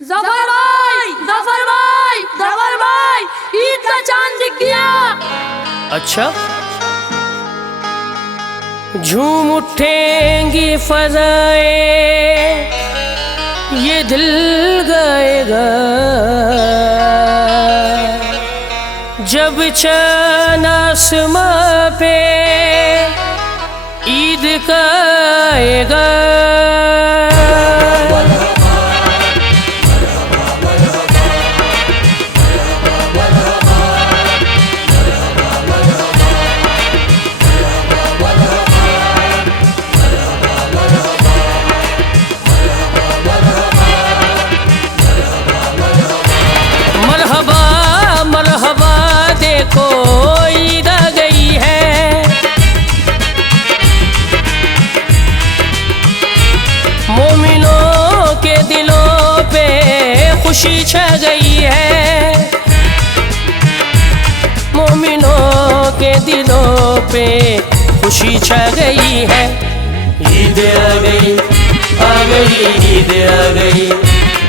जफर भाई, ईद का चांद दिख गया। अच्छा, झूम उठेंगी फज़ाएं, ये दिल गाएगा जब चाँद आसमां पे ईद का आएगा। देखो ईद आ गई है, मोमिनों के दिलों पे खुशी छा गई है, मोमिनों के दिलों पे खुशी छा गई है। ईद आ गई, आ गई, ईद आ गई,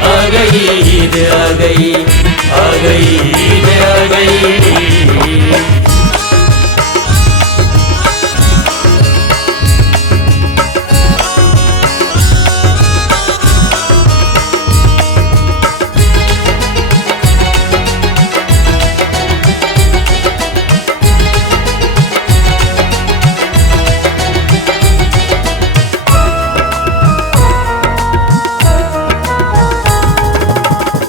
आ गई, ईद आ गई, आ गई, ईद आ गई।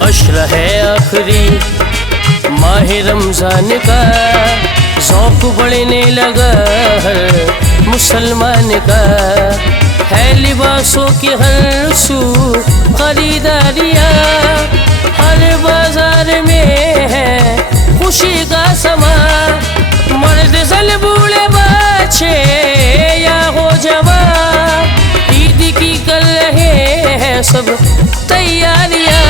अशरा है आखिरी माह रमजान का, ज़ौक़ बढ़ने लगा हर मुसलमान का, है लिबासों की हर सू खरीदारियाँ, हर बाजार में है खुशी का समा। मर्द सल बूढ़े बच्चे या हो जवान, ईद की कर रहे हैं सब तैयारियाँ,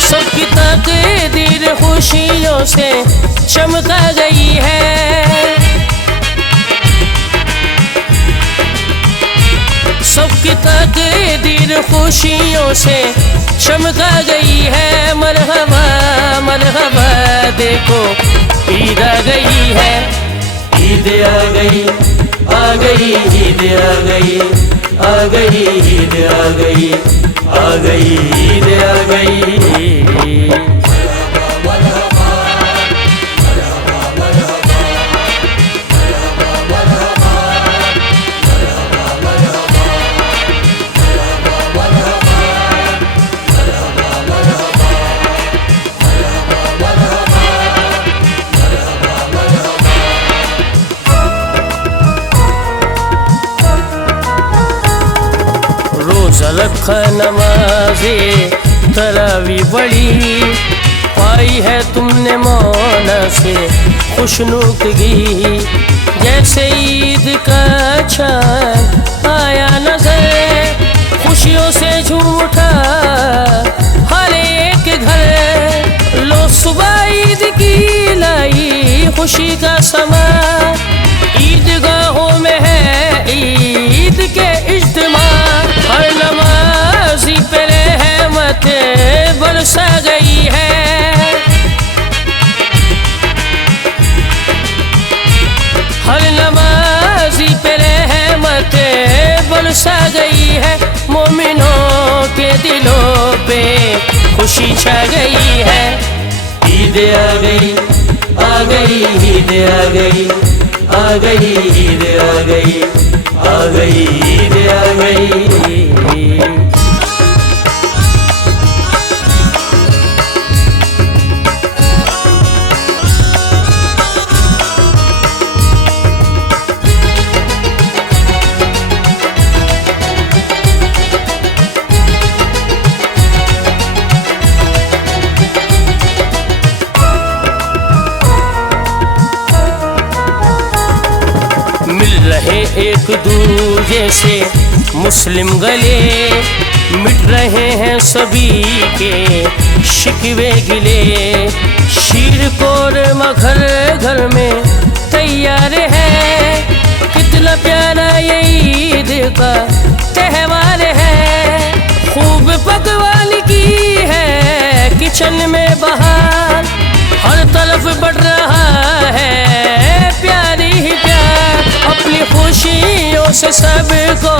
सबकी तकदीर खुशियों से चमका गई है, सबकी तकदीर खुशियों से चमका गई है। मरहबा मरहबा देखो ईद आ गई है, ईद आ गई, आ गई, ईद आ गई, आ गई, ईद आ गई, आ गई, ईद आ गई। रोज़ा रखा नमाज़े तरावी बड़ी, पाई है तुमने मौला से खुशनुदगी, जैसे ईद का चाँद आया नजर, खुशियों से झूम उठा हर एक घर। लो सुबह ईद की लाई खुशी का समा, ईदगाहों में है ईद के इज्तिमा, हर नमाज़ी पे रहमत बरसा गई है, हर नमाज़ी पे रहमत बरसा गई है, मोमिनों के दिलों पे खुशी छा गई है। ईद आ गई, आ गई, ईद आ गई, आ गई, ईद आ गई, आ गई, ईद आ गई। मिल रहे एक दूजे से मुस्लिम गले, मिट रहे हैं सभी के शिकवे गिले, शीर कोरमा घर घर में तैयार है, कितना प्यारा ये ईद का त्योहार है, खूब पकवान की है गुलशन में बहार, हर तरफ बढ़ रहा है प्यारी ही प्यार। अपनी खुशियों से सबको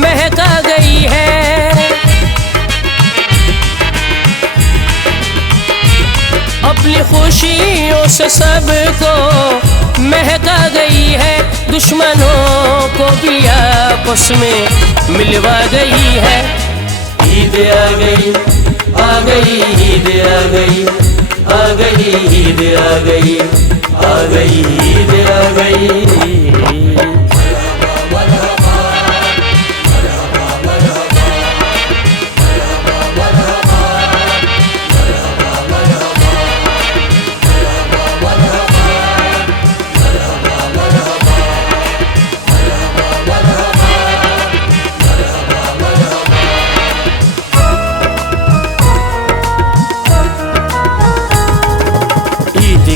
महका गई है, अपनी खुशियों से सबको महका गई है। दुश्मनों को भी आपस में मिलवा गई है। ईद आ गई, आ गई, ईद आ गई, आ गई, ईद आ गई, आ गई, ईद आ गई।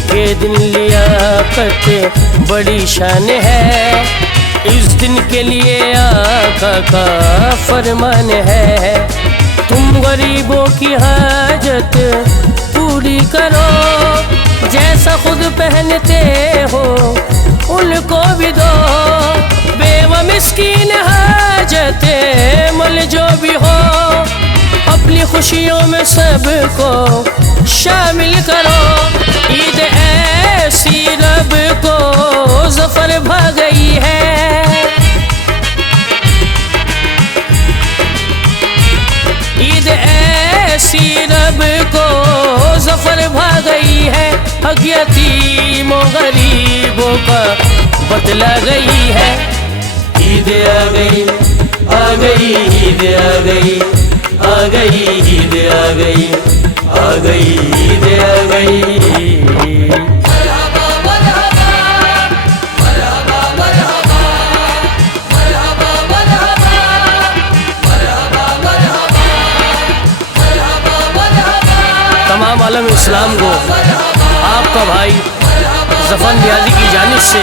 के दिन लियाकत बड़ी शान है, इस दिन के लिए आका का फरमान है। तुम गरीबों की हाजत पूरी करो, जैसा खुद पहनते हो उनको भी दो। बेवा मिस्कीन हाजत मल जो भी हो, अपनी खुशियों में सबको शामिल करो। ईद ऐसी रब को ज़फ़र भा गई है, ईद ऐसी रब को ज़फ़र भा गई है। हक यतीमों गरीबों का बदला गई है। ईद आ गई, आ गई, ईद आ गई, आ गई, ईद आ गई, आ गई, ईद आ गई। तमाम आलम इस्लाम को आपका भाई ज़फ़र नियाज़ी की जानिब से